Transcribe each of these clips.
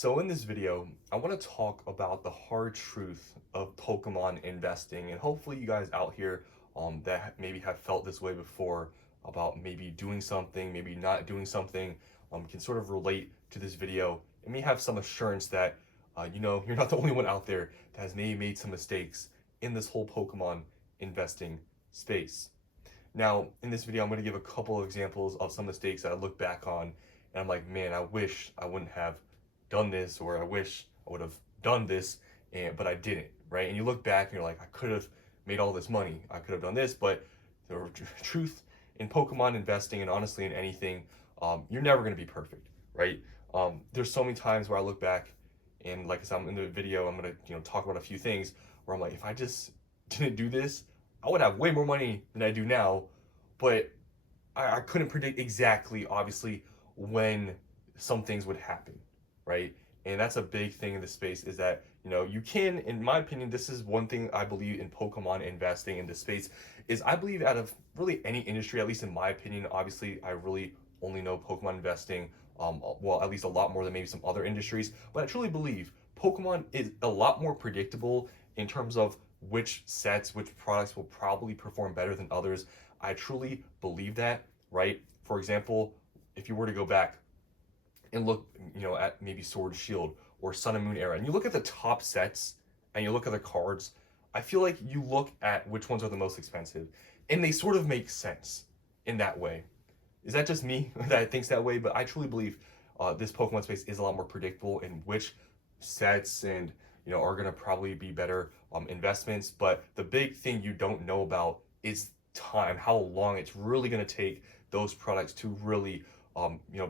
So in this video, I want to talk about the hard truth of Pokemon investing, and hopefully you guys out here that maybe have felt this way before about maybe doing something, maybe not doing something, can sort of relate to this video and may have some assurance that you're not the only one out there that has maybe made some mistakes in this whole Pokemon investing space. Now, in this video, I'm going to give a couple of examples of some mistakes that I look back on and I'm like, man, I wish I wouldn't have done this, or I wish I would have done this, but I didn't, right? And you look back and you're like, I could have made all this money. I could have done this, but the truth in Pokemon investing and honestly in anything, you're never going to be perfect, right? There's so many times where I look back and like I said, I'm in the video, I'm going to, talk about a few things where I'm like, if I just didn't do this, I would have way more money than I do now, but I couldn't predict exactly, obviously, when some things would happen, right? And that's a big thing in the space is that, you can, in my opinion, this is one thing I believe in Pokemon investing in this space, is I believe out of really any industry, at least in my opinion, obviously, I really only know Pokemon investing, well, at least a lot more than maybe some other industries, but I truly believe Pokemon is a lot more predictable in terms of which sets, which products will probably perform better than others. I truly believe that, right? For example, if you were to go back and look, at maybe Sword Shield or Sun and Moon era, and you look at the top sets and you look at the cards, I feel like you look at which ones are the most expensive, and they sort of make sense in that way. Is that just me that thinks that way? But I truly believe this Pokemon space is a lot more predictable in which sets and are going to probably be better investments. But the big thing you don't know about is time, how long it's really going to take those products to really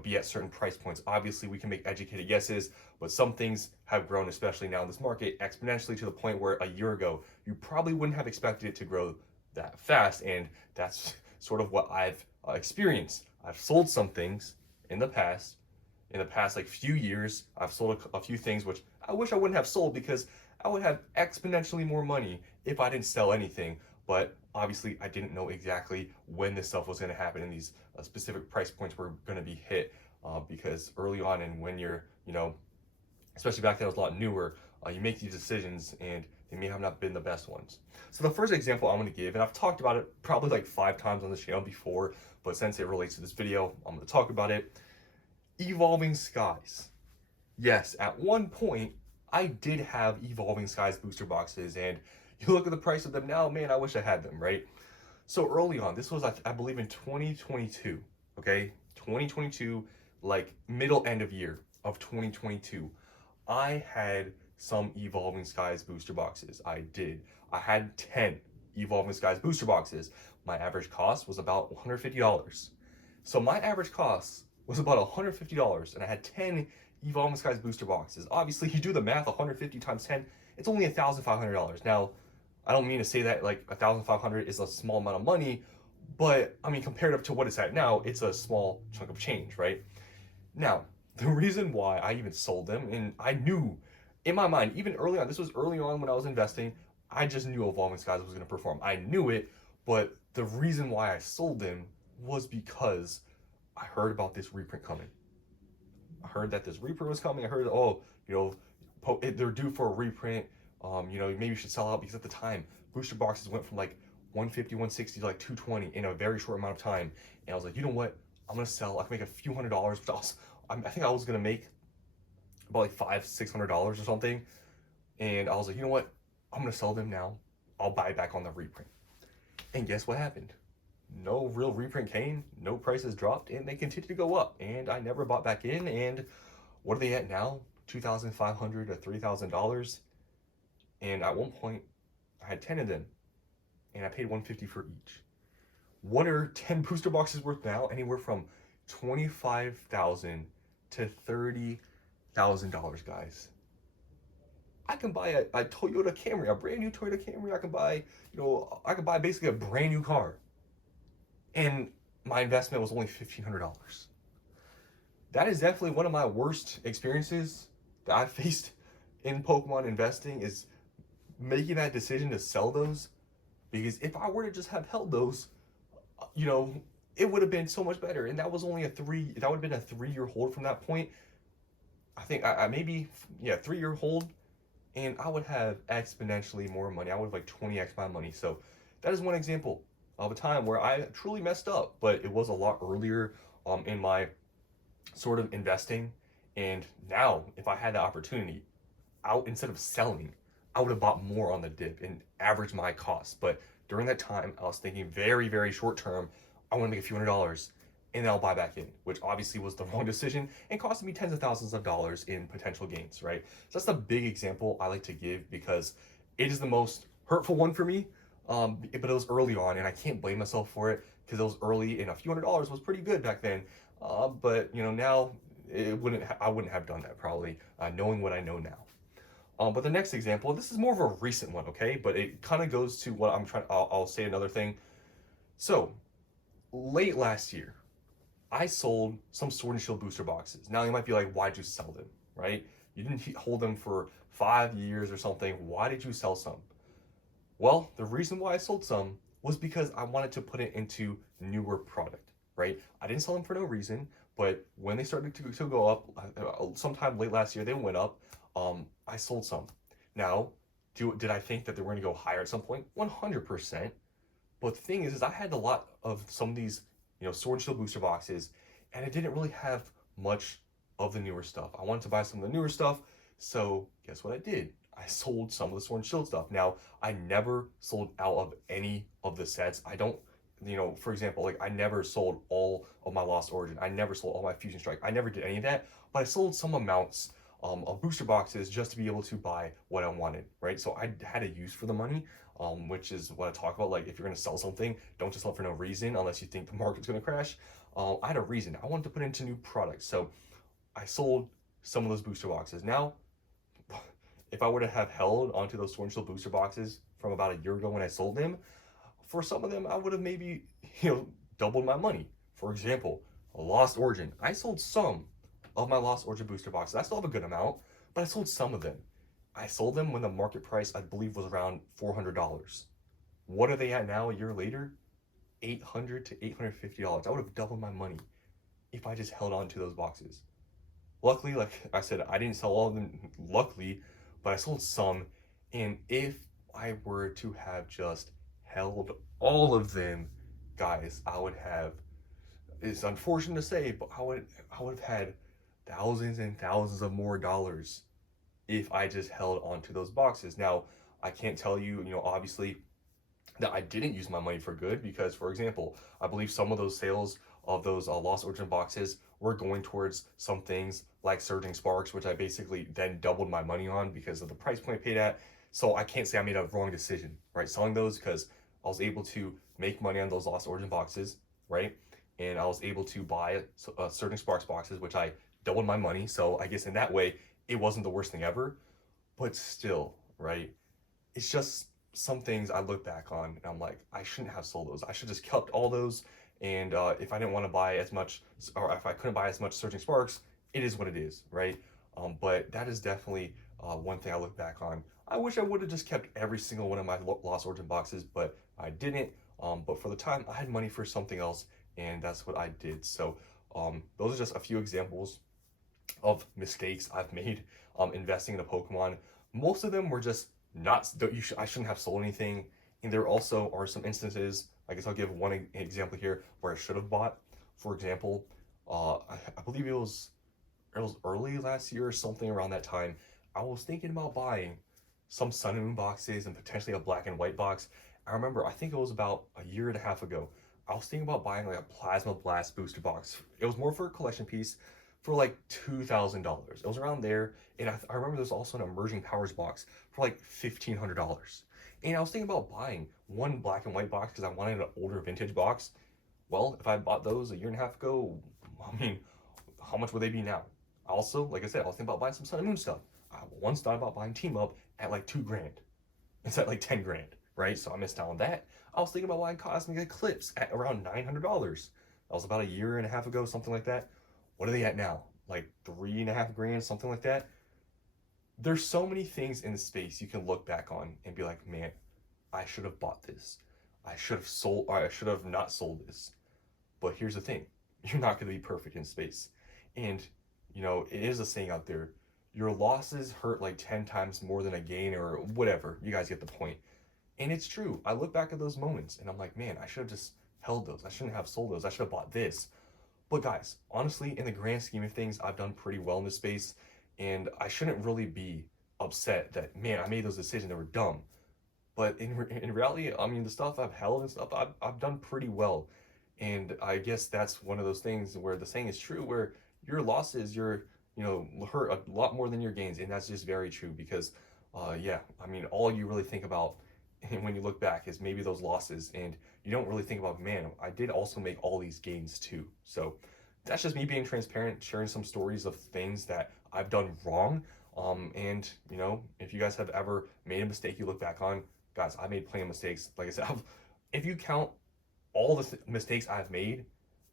be at certain price points. Obviously, we can make educated guesses, but some things have grown, especially now in this market, exponentially to the point where a year ago you probably wouldn't have expected it to grow that fast. And that's sort of what I've experienced. I've sold some things in the past. In the past like few years, I've sold a few things which I wish I wouldn't have sold because I would have exponentially more money if I didn't sell anything. But obviously, I didn't know exactly when this stuff was going to happen and these specific price points were going to be hit because early on and when you're, especially back then it was a lot newer, you make these decisions and they may have not been the best ones. So the first example I'm going to give, and I've talked about it probably like 5 times on the channel before, but since it relates to this video, I'm going to talk about it. Evolving Skies. Yes, at one point, I did have Evolving Skies booster boxes, and you look at the price of them now, man, I wish I had them, right? So early on, this was, I believe, in 2022, okay? 2022, like middle end of year of 2022, I had some Evolving Skies booster boxes. I did. I had 10 Evolving Skies booster boxes. My average cost was about $150. So my average cost was about $150, and I had 10 Evolving Skies booster boxes. Obviously, you do the math, 150 times 10, it's only $1,500. Now, I don't mean to say that like 1,500 is a small amount of money, but I mean, compared up to what it's at now, it's a small chunk of change, right? Now, the reason why I even sold them, and I knew in my mind, even early on, this was early on when I was investing, I just knew Evolving Skies was going to perform. I knew it, but the reason why I sold them was because I heard about this reprint coming. I heard that this reprint was coming. I heard, they're due for a reprint. Maybe you should sell out because at the time, booster boxes went from like 150, 160 to like 220 in a very short amount of time. And I was like, you know what? I'm gonna sell. I can make a few $100s, but I think I was gonna make about like $500-600 or something. And I was like, you know what? I'm gonna sell them now. I'll buy back on the reprint. And guess what happened? No real reprint came, no prices dropped, and they continued to go up. And I never bought back in. And what are they at now? $2,500 to $3,000. And at one point, I had 10 of them, and I paid $150 for each. What are 10 booster boxes worth now? Anywhere from $25,000 to $30,000, guys. I can buy a Toyota Camry, a brand new Toyota Camry. I can buy basically a brand new car. And my investment was only $1,500. That is definitely one of my worst experiences that I've faced in Pokemon investing is making that decision to sell those, because if I were to just have held those, it would have been so much better. And that was only that would have been a 3-year hold from that point. I think I maybe, yeah, 3-year hold, and I would have exponentially more money. I would have like 20x my money. So that is one example of a time where I truly messed up, but it was a lot earlier in my sort of investing. And now, if I had the opportunity, instead of selling, I would have bought more on the dip and averaged my costs. But during that time, I was thinking very, very short term. I want to make a few $100s and then I'll buy back in, which obviously was the wrong decision and costed me tens of thousands of dollars in potential gains, right? So that's the big example I like to give because it is the most hurtful one for me. But it was early on, and I can't blame myself for it because it was early, and a few $100s was pretty good back then. But now I wouldn't have done that probably, knowing what I know now. But the next example, this is more of a recent one, okay? But it kind of goes to what I'm trying. I'll say another thing. So late last year, I sold some Sword and Shield booster boxes. Now you might be like, why'd you sell them, right? You didn't hold them for 5 years or something. Why did you sell some? Well, the reason why I sold some was because I wanted to put it into newer product, right? I didn't sell them for no reason, but when they started to go up, sometime late last year, they went up. I sold some. Now, did I think that they were going to go higher at some point? 100%. But the thing is I had a lot of some of these, Sword and Shield booster boxes, and I didn't really have much of the newer stuff. I wanted to buy some of the newer stuff, so guess what I did? I sold some of the Sword and Shield stuff. Now, I never sold out of any of the sets. I don't, for example, like I never sold all of my Lost Origin. I never sold all my Fusion Strike. I never did any of that, but I sold some amounts of booster boxes just to be able to buy what I wanted, right? So I had a use for the money, which is what I talk about. Like, if you're going to sell something, don't just sell it for no reason unless you think the market's going to crash. I had a reason. I wanted to put into new products. So I sold some of those booster boxes. Now, if I were to have held onto those Sword and Shield booster boxes from about a year ago when I sold them, for some of them, I would have maybe, doubled my money. For example, a Lost Origin. I sold some of my Lost Origin booster boxes. I still have a good amount, but I sold some of them. I sold them when the market price, I believe, was around $400. What are they at now a year later? $800 to $850. I would have doubled my money if I just held on to those boxes. Luckily, like I said, I didn't sell all of them, luckily, but I sold some. And if I were to have just held all of them, guys, I would have, it's unfortunate to say, but I would have had thousands and thousands of more dollars if I just held onto those boxes. Now, I can't tell you, obviously, that I didn't use my money for good because, for example, I believe some of those sales of those Lost Origin boxes were going towards some things like Surging Sparks, which I basically then doubled my money on because of the price point I paid at. So I can't say I made a wrong decision, right? Selling those because I was able to make money on those Lost Origin boxes, right? And I was able to buy Surging Sparks boxes, which I doubled my money. So I guess in that way, it wasn't the worst thing ever. But still, right? It's just some things I look back on and I'm like, I shouldn't have sold those. I should just kept all those. And if I didn't want to buy as much, or if I couldn't buy as much Surging Sparks, it is what it is, right? But that is definitely one thing I look back on. I wish I would have just kept every single one of my Lost Origin boxes, but I didn't. But for the time, I had money for something else, and that's what I did. So those are just a few examples of mistakes I've made investing in a Pokemon. Most of them were just not, I shouldn't have sold anything. And there also are some instances, I guess I'll give one example here where I should have bought. For example, I believe it was early last year or something around that time. I was thinking about buying some Sun and Moon boxes and potentially a Black and White box. I remember, I think it was about a year and a half ago. I was thinking about buying like a Plasma Blast booster box. It was more for a collection piece for like $2,000. It was around there. And I remember there's also an Emerging Powers box for like $1,500. And I was thinking about buying one Black and White box because I wanted an older vintage box. Well, if I bought those a year and a half ago, I mean, how much would they be now? Also, like I said, I was thinking about buying some Sun and Moon stuff. I once thought about buying Team Up at like $2,000. It's at like 10 grand, right? So I missed out on that. I was thinking about buying Cosmic Eclipse at around $900. That was about a year and a half ago, something like that. What are they at now? Like 3.5 grand, something like that. There's so many things in the space you can look back on and be like, man, I should have bought this. I should have sold, or I should have not sold this. But here's the thing, you're not going to be perfect in space. And you know, it is a saying out there, your losses hurt like 10 times more than a gain, or whatever. You guys get the point. And it's true. I look back at those moments and I'm like, man, I should have just held those. I shouldn't have sold those. I should have bought this. But guys, honestly, in the grand scheme of things, I've done pretty well in this space, and I shouldn't really be upset that, man, I made those decisions that were dumb. But in reality, I mean, the stuff I've held and stuff, I've done pretty well. And I guess that's one of those things where the saying is true, where your losses, you know, hurt a lot more than your gains. And that's just very true because, yeah, I mean, all you really think about when you look back is maybe those losses. And you don't really think about, man, I did also make all these gains too. So that's just me being transparent, sharing some stories of things that I've done wrong. And, you know, if you guys have ever made a mistake you look back on, guys, I made plenty of mistakes. Like I said, if you count all the mistakes I've made,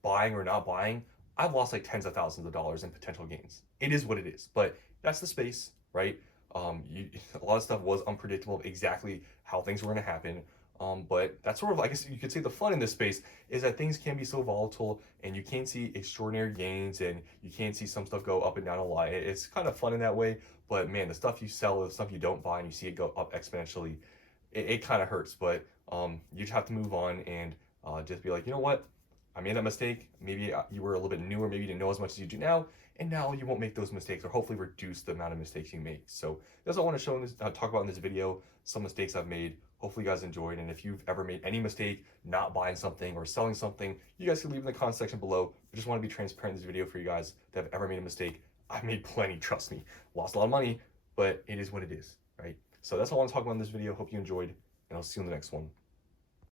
buying or not buying, I've lost like tens of thousands of dollars in potential gains. It is what it is, but that's the space, right? A lot of stuff was unpredictable of exactly how things were going to happen. But that's sort of, I guess you could say, the fun in this space is that things can be so volatile and you can't see extraordinary gains and you can't see some stuff go up and down a lot. It's kind of fun in that way, but man, the stuff you sell, the stuff you don't buy, and you see it go up exponentially, it kind of hurts. But you just have to move on and just be like, you know what? I made that mistake. Maybe you were a little bit newer, maybe you didn't know as much as you do now, and now you won't make those mistakes, or hopefully reduce the amount of mistakes you make. So that's what I want to show in this, talk about in this video, some mistakes I've made. Hopefully you guys enjoyed, and if you've ever made any mistake not buying something or selling something, you guys can leave in the comment section below. I just want to be transparent in this video for you guys that have ever made a mistake. I've made plenty, trust me. Lost a lot of money, but it is what it is, right? So that's all I want to talk about in this video. Hope you enjoyed, and I'll see you in the next one.